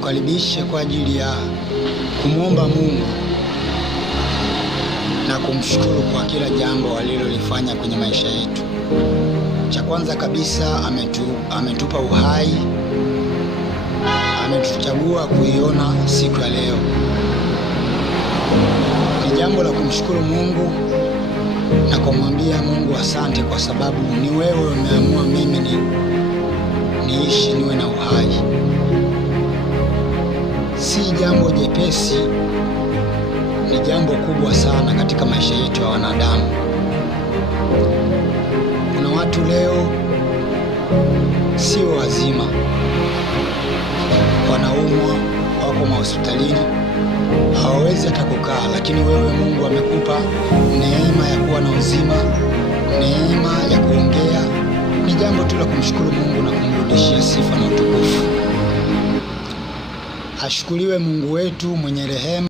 nikukaribishe kwa ajili ya kumwomba Mungu na kumshukuru kwa kila jambo alilolifanya kwenye maisha yetu. Cha kwanza kabisa, ametupa uhai, ametuchagua kuiona siku ya leo. Ni jambo la kumshukuru Mungu na kumwambia Mungu asante, kwa sababu ni wewe umeamua mimi niishi, niwe na uhai. Si jambo jepesi, ni jambo kubwa sana katika maisha yetu ya wanadamu. Kuna watu leo sio wazima, wanaumwa, wako mahospitalini, hawawezi hata kukaa, lakini wewe Mungu amekupa neema ya kuwa na uzima, neema ya kuongea. Ni jambo tu la kumshukuru Mungu na kumrudishia sifa na utukufu. Ashukuriwe Mungu wetu mwenye rehema.